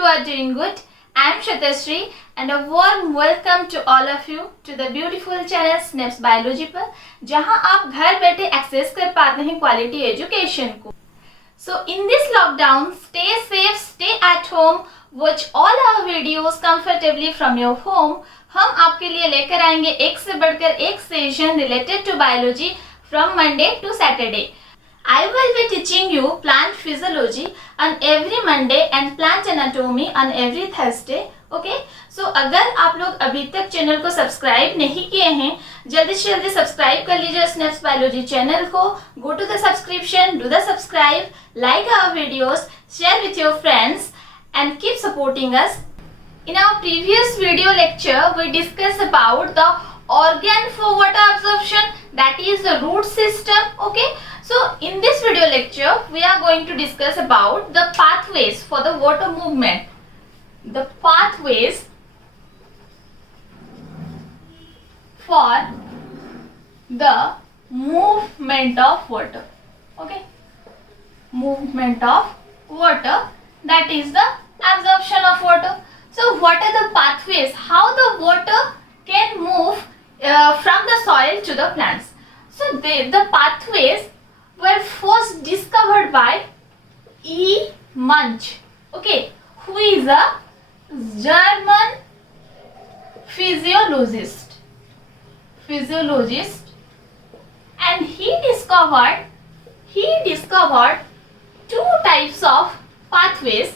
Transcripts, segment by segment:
you are doing good. I am Shatashri and a warm welcome to all of you to the beautiful channel Snips Biology पर, जहां आप घर बैठे access कर पाते हैं क्वालिटी एजुकेशन को. So in this lockdown, stay safe, stay at home, watch all our videos comfortably from your home. हम आपके लिए लेकर आएंगे एक से बढ़कर एक session related to biology from Monday to Saturday. I will be teaching you plant physiology on every Monday and plant anatomy on every Thursday. Okay? So अगर आप लोग अभी तक चैनल को सब्सक्राइब नहीं किए हैं, जल्दी से जल्दी सब्सक्राइब कर लीजिए स्नेप्स बायोलॉजी चैनल को. Go to the subscription, do the subscribe, like our videos, share with your friends and keep supporting us. In our previous video lecture, we discussed about the organ for water absorption, that is the root system. Okay? So in this video lecture, we are going to discuss about the pathways for the water movement. The pathways for the movement of water. Okay? Movement of water, that is the absorption of water. So what are the pathways? How the water can move from the soil to the plants? So the pathways were first discovered by E. Munch, okay, who is a German physiologist, and he discovered two types of pathways,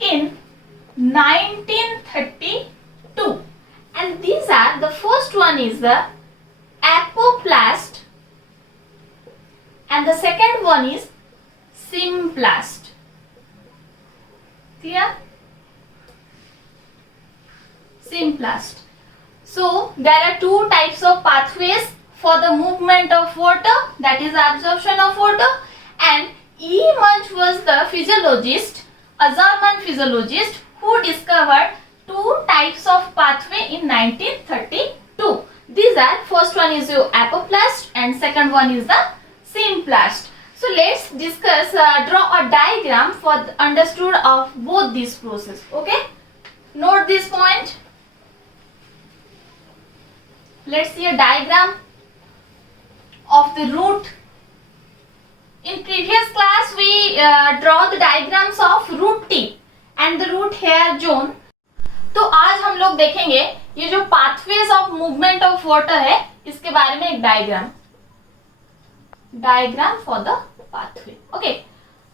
in 1932, and these are, the first one is the apoplast and the second one is symplast. Clear? Symplast. So there are two types of pathways for the movement of water, that is absorption of water, and E. Munch was the physiologist, a German physiologist, who discovered two types of pathway in 1932. These are, first one is your apoplast and second one is the symplast. So let's discuss, draw a diagram for the understood of both these process. Okay? Note this point. Let's see a diagram of the root. In previous class we draw the diagrams of root tip and the root hair zone. तो आज हम लोग देखेंगे ये जो pathways of movement of water है, इसके बारे में एक diagram for the pathway. Okay,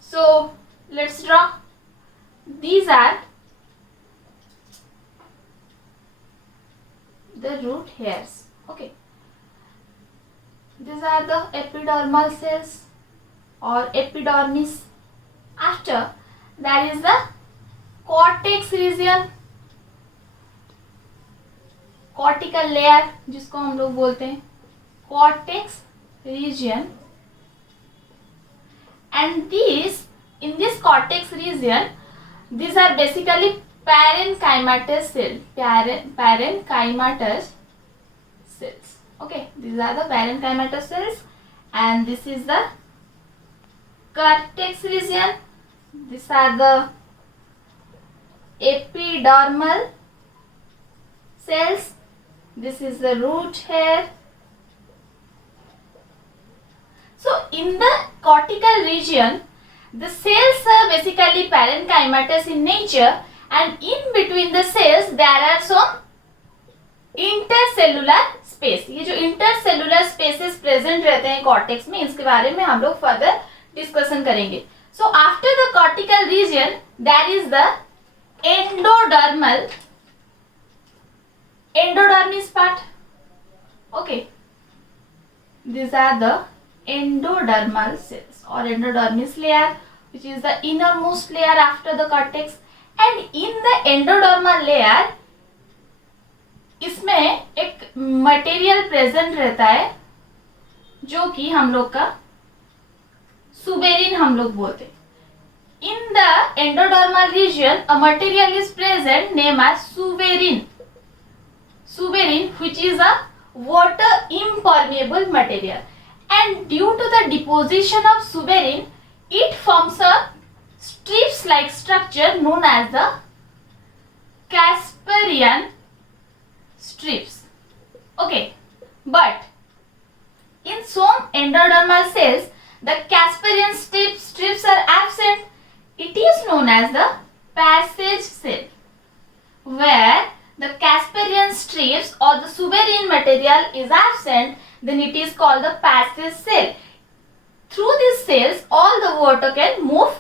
so let's draw. These are the root hairs. Okay, these are the epidermal cells or epidermis. After there is the cortex region, cortical layer जिसको हम लोग बोलते हैं cortex region, and these, in this cortex region, these are basically parenchymatous cells. Parenchymatous cells. Okay, these are the parenchymatous cells, and this is the cortex region. These are the epidermal cells. This is the root hair. So in the cortical region, the cells are basically parenchymatous in nature, and in between the cells there are some intercellular space. ये जो intercellular spaces present रहते हैं cortex में, इसके बारे में हम लोग further discussion करेंगे. So after the cortical region, there is the endodermis part. Okay, these are the endodermal cells or endodermis layer, which is the innermost layer after the cortex, and in the endodermal layer इसमें एक material present रहता है जो कि हम लोग का suberin हम लोग बोलते हैं. In the endodermal region, a material is present named as suberin, which is a water impermeable material, and due to the deposition of suberin, it forms a strips like structure known as the Casparian strips. Okay, but in some endodermal cells, the Casparian strips are absent. It is known as the passage cell, where the Casparian strips or the suberin material is absent, then it is called the passage cell. Through these cells, all the water can move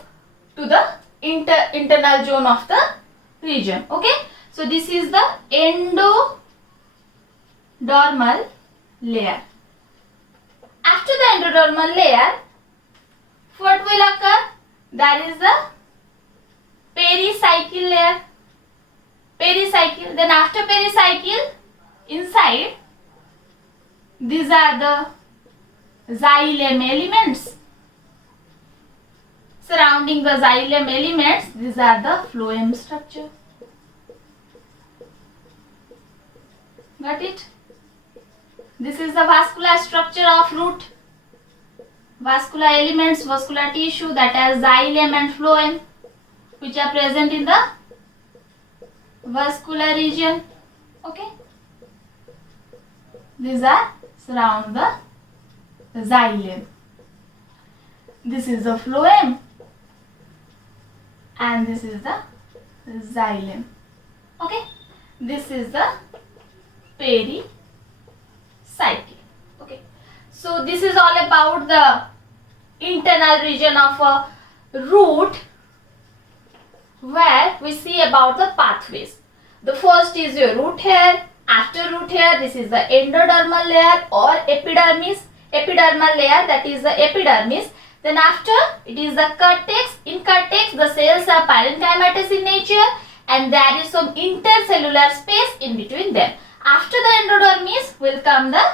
to the internal zone of the region. Okay, so this is the endodermal layer. After the endodermal layer, what will occur? There is the pericycle layer. Pericycle. Then after pericycle, inside, these are the xylem elements. Surrounding the xylem elements, these are the phloem structure. Got it? This is the vascular structure of root. Vascular elements, vascular tissue, that is xylem and phloem, which are present in the vascular region. Okay, these are surround the xylem. This is the phloem and this is the xylem. Okay, this is the pericycle. Okay, so this is all about the internal region of a root, where we see about the pathways. The first is your root hair. After root hair, this is the endodermal layer or epidermis. Epidermal layer, that is the epidermis. Then after, it is the cortex. In cortex, the cells are parenchymatous in nature and there is some intercellular space in between them. After the endodermis will come the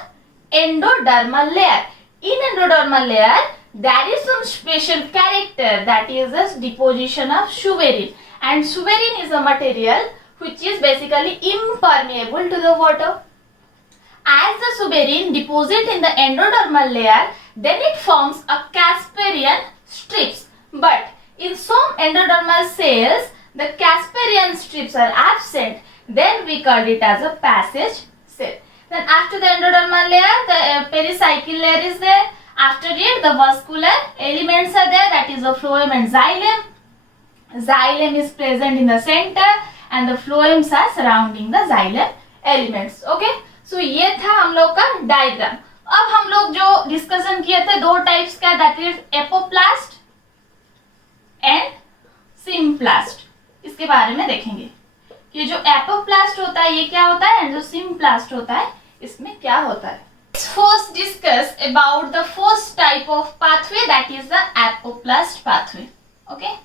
endodermal layer. In endodermal layer, there is some special character, that is the deposition of suberin, and suberin is a material which is basically impermeable to the water. As the suberin deposit in the endodermal layer, then it forms a Casparian strips. But in some endodermal cells, the Casparian strips are absent. Then we call it as a passage cell. Then after the endodermal layer, the pericycle layer is there. After it, the vascular elements are there, that is the phloem and xylem. Xylem is present in the center and the phloems are surrounding the xylem elements. Okay, so ये था हम लोग का diagram. अब हम लोग जो discussion किए थे दो टाइप्स का, that is apoplast and symplast. इसके बारे में देखेंगे कि जो एपोप्लास्ट होता है ये क्या होता है एंड जो सिम्प्लास्ट होता है इसमें क्या होता है. Let's first discuss about the first type of pathway, that is the apoplast pathway. Okay,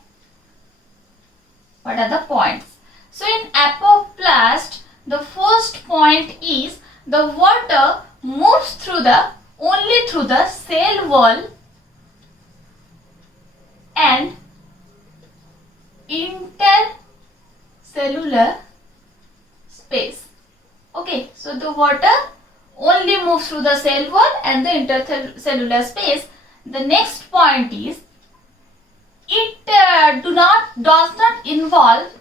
what are the points? So in apoplast, the first point is the water moves only through the cell wall and intercellular space. Okay, so the water only moves through the cell wall and the intercellular space. The next point is it does not involve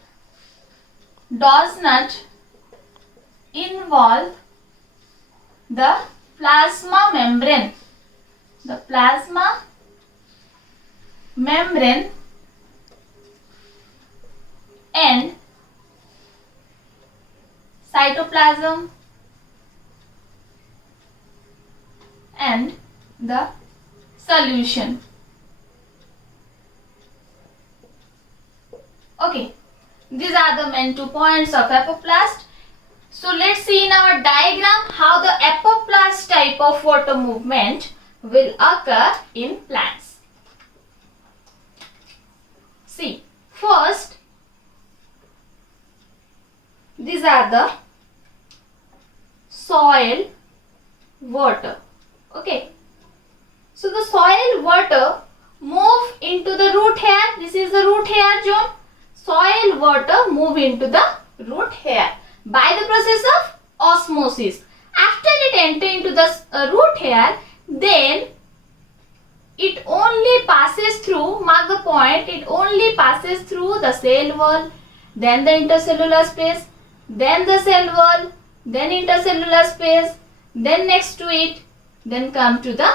the plasma membrane. The plasma membrane and cytoplasm and the solution. Okay, these are the main 2 points of apoplast. So let's see in our diagram how the apoplast type of water movement will occur in plants. See, first, these are the soil water. Okay, so the soil water move into the root hair. This is the root hair zone. Soil water move into the root hair by the process of osmosis. After it enter into the root hair, then it only passes through, mark the point, it only passes through the cell wall, then the intercellular space, then the cell wall, then intercellular space, then next to it, then come to the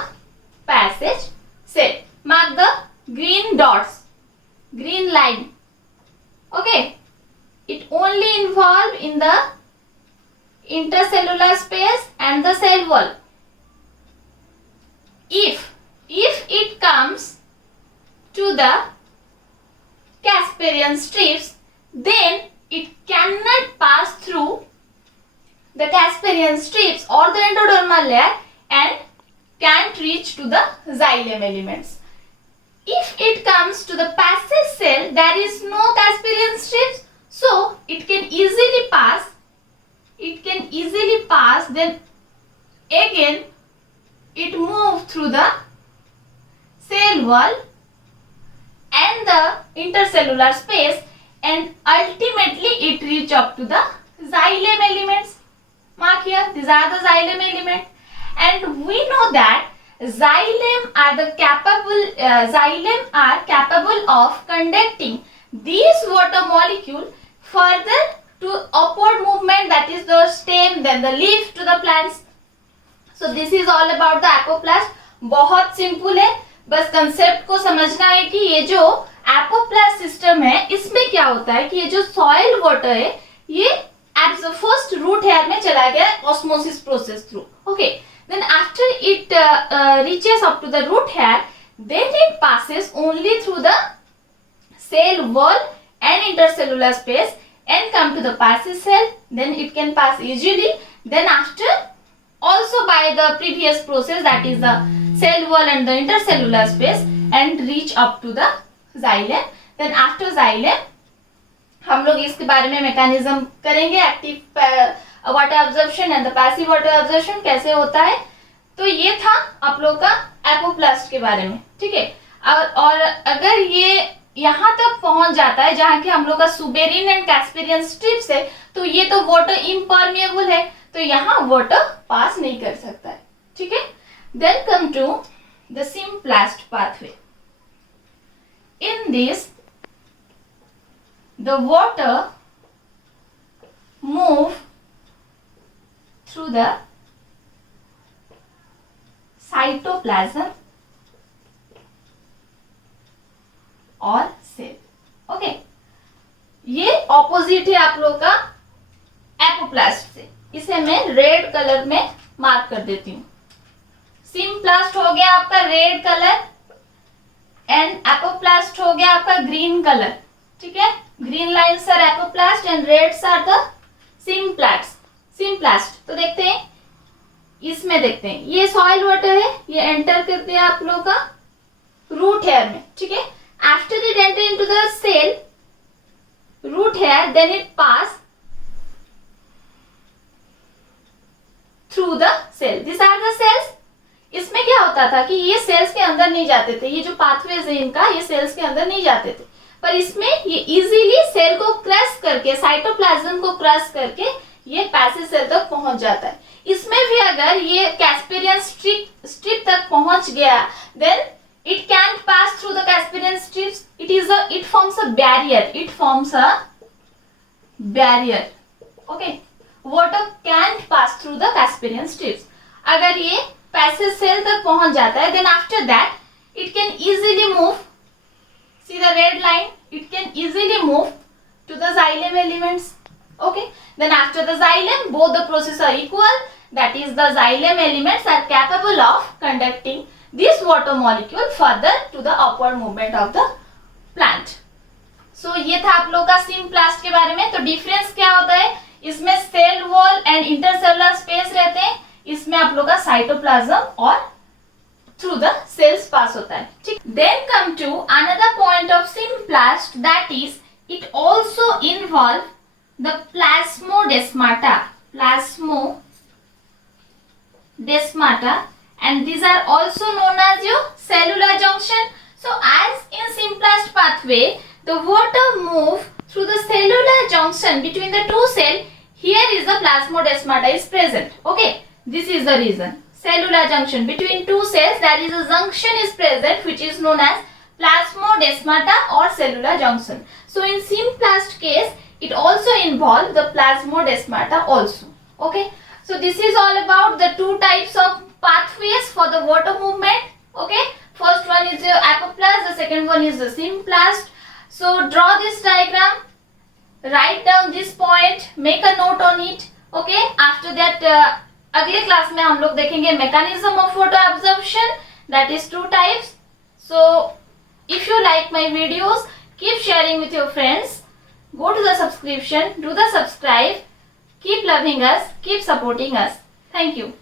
passage cell. Mark the green dots, green line. Okay, it only involved in the intercellular space and the cell wall. If it comes to the Casparian strips, then it cannot pass through the Casparian strips or the endodermal layer and can't reach to the xylem elements. If it comes to the passage cell, there is no Casparian strips, so it can easily pass. Then again it moves through the cell wall and the intercellular space, and ultimately it reach up to the xylem elements. Mark here, these are the xylem element, and we know that xylem are capable of conducting these water molecule further to upward movement, that is the stem, then the leaf to the plants. So this is all about the apoplast. बहुत simple है, बस concept को समझना है कि ये जो apoplast system है इसमें क्या होता है कि ये जो सॉइल वाटर है ये फर्स्ट रूट हेयर में चला गया osmosis process through. Okay, then after it reaches up to the root hair, then it passes only through the cell wall and intercellular space and come to the passage cell. Then it can pass easily. Then after also by the previous process, that is the cell wall and the intercellular space, and reach up to the xylem. Then after xylem हम लोग इसके बारे में mechanism करेंगे, active water absorption and the passive water absorption कैसे होता है. तो ये था आप लोग का एपोप्लास्ट के बारे में. ठीक है, और अगर ये यहाँ तक पहुंच जाता है जहाँ की हम लोग का सुबेरिन एंड कैस्पेरियन स्ट्रिप्स है, तो ये तो वाटर इम्परमिएबल है, तो यहाँ वाटर पास नहीं कर सकता है. ठीक है, then come to the symplast pathway. In this the water move through the cytoplasm और सेल. ओके, ये ऑपोजिट है आप लोग का एपोप्लास्ट से. इसे मैं रेड कलर में मार्क कर देती हूँ. सिम्प्लास्ट हो गया आपका रेड कलर एंड एपोप्लास्ट हो गया आपका ग्रीन कलर. ठीक है, green lines are apoplast and reds are the symplast. तो देखते हैं, इसमें देखते हैं ये सॉइल वाटर है, ये एंटर करते हैं आप लोग का रूट हेयर में. ठीक है, after it enter into the cell root hair, then it pass through the cell. This are the cells. इसमें क्या होता था कि ये सेल्स के अंदर नहीं जाते थे, ये जो पाथवेज है इनका ये सेल्स के अंदर नहीं जाते थे, पर इसमें ये इजीली सेल को क्रश करके, साइटोप्लाज्म को क्रश करके ये पैसेज सेल तक पहुंच जाता है. इसमें भी अगर ये कैस्पेरियन स्ट्रिप तक पहुंच गया, then it can pass through the Casparian strips. It forms a barrier. Okay, water can pass through the Casparian strips. अगर ये पैसेज सेल तक पहुंच जाता है, then after that it can easily move. See the red line, it can easily move to the xylem elements. Okay, then after the xylem, both the processes are equal, that is the xylem elements are capable of conducting this water molecule further to the upward movement of the plant. So ये था आप लोग का symplast के बारे में. तो difference क्या होता है, इसमें cell wall and intercellular space रहते हैं, इसमें आप लोग का साइटोप्लाज्म और through the cells pass होता है. ठीक, then come to another point of Symplast, that is it also involve the plasmodesmata, and these are also known as your cellular junction. So as in Symplast pathway, the water move through the cellular junction between the two cells. Here is the plasmodesmata is present. Okay, This is the reason. Cellular junction between two cells, there is a junction is present which is known as plasmodesmata or cellular junction. So in symplast case, it also involves the plasmodesmata also. Okay. So this is all about the two types of pathways for the water movement. Okay. First one is your apoplast, the second one is the symplast. So draw this diagram, write down this point, make a note on it. Okay. After that अगले class में हम लोग देखेंगे mechanism of photo absorption, that is two types. So if you like my videos, keep sharing with your friends, go to the subscription, do the subscribe, keep loving us, keep supporting us. Thank you.